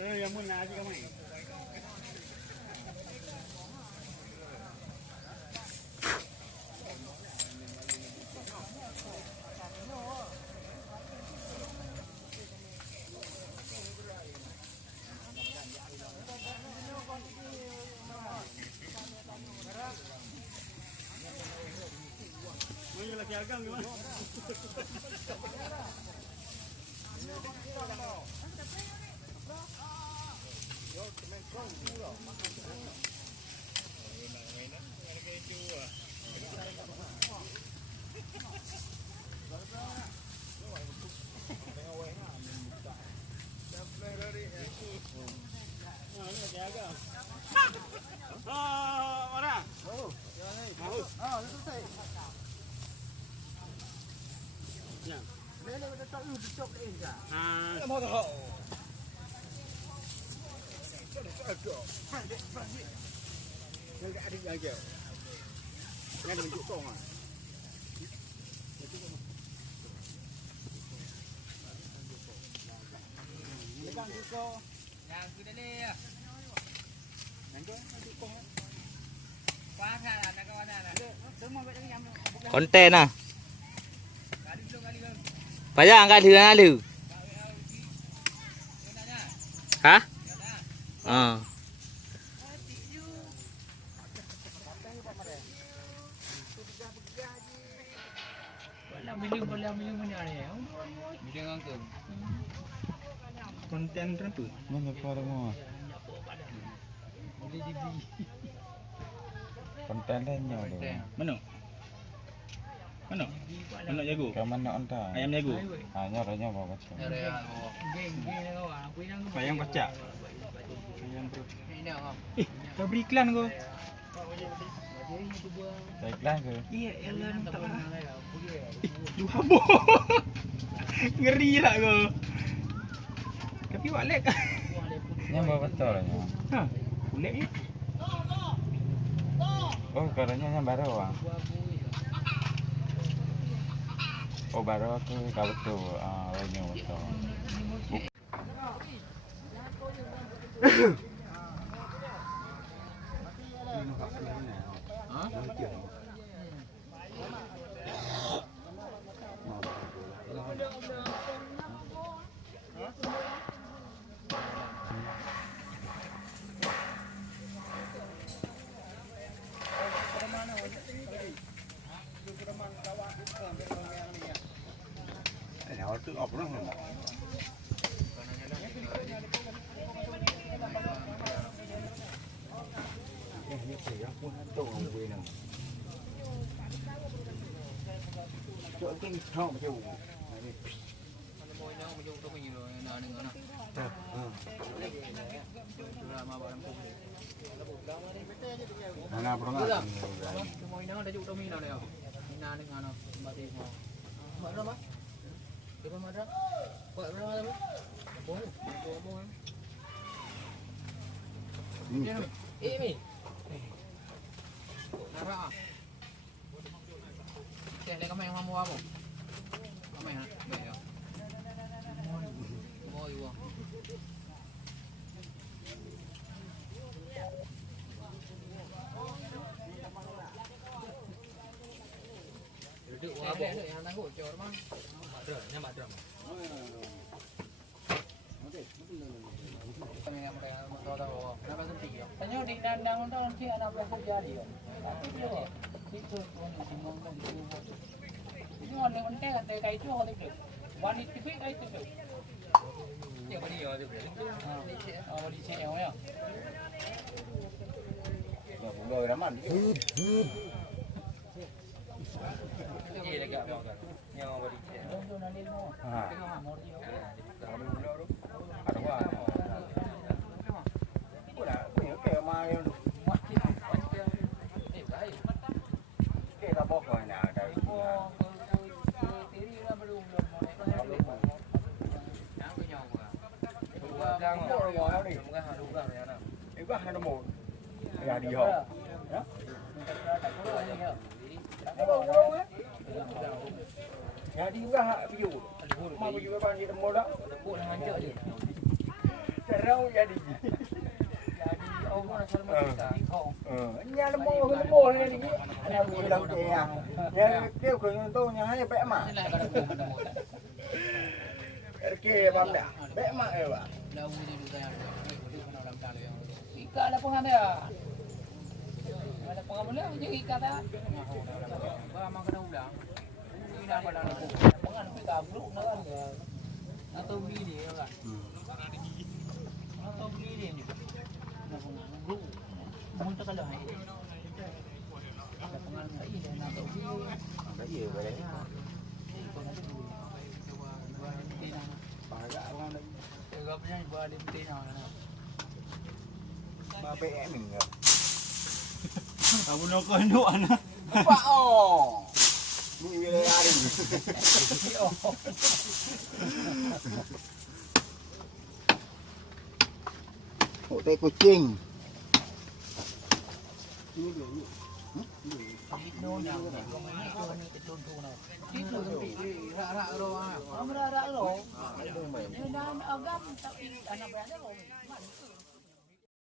yang mana aja kamu? Mau lagi agam gimana? Orang. Ya. Lele udah tak lu dicop dah enggak. Mau tahu. Yang adik aja. Yang menunjuk kong ah. Legang juga. Yang sudah ni. Yang tu menunjuk kong. Kuasa nak kawan nak. Semua macam yang konten ah. Payah angkat dulu nak lu. Hah? Ah. konten berapa? Mana pada mau? Konten lainnya tu. Mana? Mana? Mana jago? Kamu mana anda? Ayam jago. Hanya orangnya bawa macam. Ayam kacak. Ayam bro. Kau beri iklan kau. Baiklah ke? Iya, iklan tak lah. Lu habo. Ngeri lah kau. Tapi walek. Yang bawa betul nya. Ha, walek ni. Oh, katanya yang baru ah. Oh, baru aku kau betul. Ah, lainnya betul. Nó tự ọc nó không? Chỗ cái không chịu. Nah, pernah. Môi nó đã dụ đâu mi nào nào. Na đi ngon không? Mà đi mà. Mở ra bác. Đi mở ra. Gọi ra ra. Bố. Bố. Ý mi. Ra ra. Chạy lên có mày hoa mua không? Có mày hả? Mày hả? Môi quá. Được quá bố. Em đang hỗ trợ đó mà. Rửa nha bạn rửa. Tanya di dandang tu nanti anak berapa jadi? Tapi dia, itu pun simang dan itu. Ini orang yang kita kata itu orang itu. Wanita itu itu. Dia beri dia tu. Oh, beri cewek ya. Rồi lắm ăn. Gì là kẹo kẹo. Nhau beri cewek. À. Đúng rồi. Gà đi hổ. Gà đi ra hạ ví dụ. Mà ví dụ bao nhiêu mua đó. Rau jadi. Jadi orang sama kita. Nhà nó mua lên đi. Anh em mua đồng tiền à. Nhà kêu khởi tôi nhà hay vẽ mà. Ini lah kalau kita mau. Kia băm đã. Vẽ mà em ạ. Dah uji juga yang orang kali yang. Ika ada pengan ya. Ada pengan boleh uji ika dah. Ba mang kena ulang. Ini dah pada pengan ika blue nak kan. Atau beli dia kan. Atau beli dia ni. Blue. Mun tak kalau hai. Ada pengan ini dan atau beli. Cái gì vậy đấy? Bà gạ ngon đấy. Gặp nhau qua đêm tê nào nè. Bà vẽ mình rồi. Kamu nak kau hidup anak. Pak oh. Ni dia ada. Hộ tê kucing. Nó nào còn mấy chỗ này cái trôn thu nào. Ít rồi rạ rồi à. Rạ rồi. Nên agam tapi anak berada loh.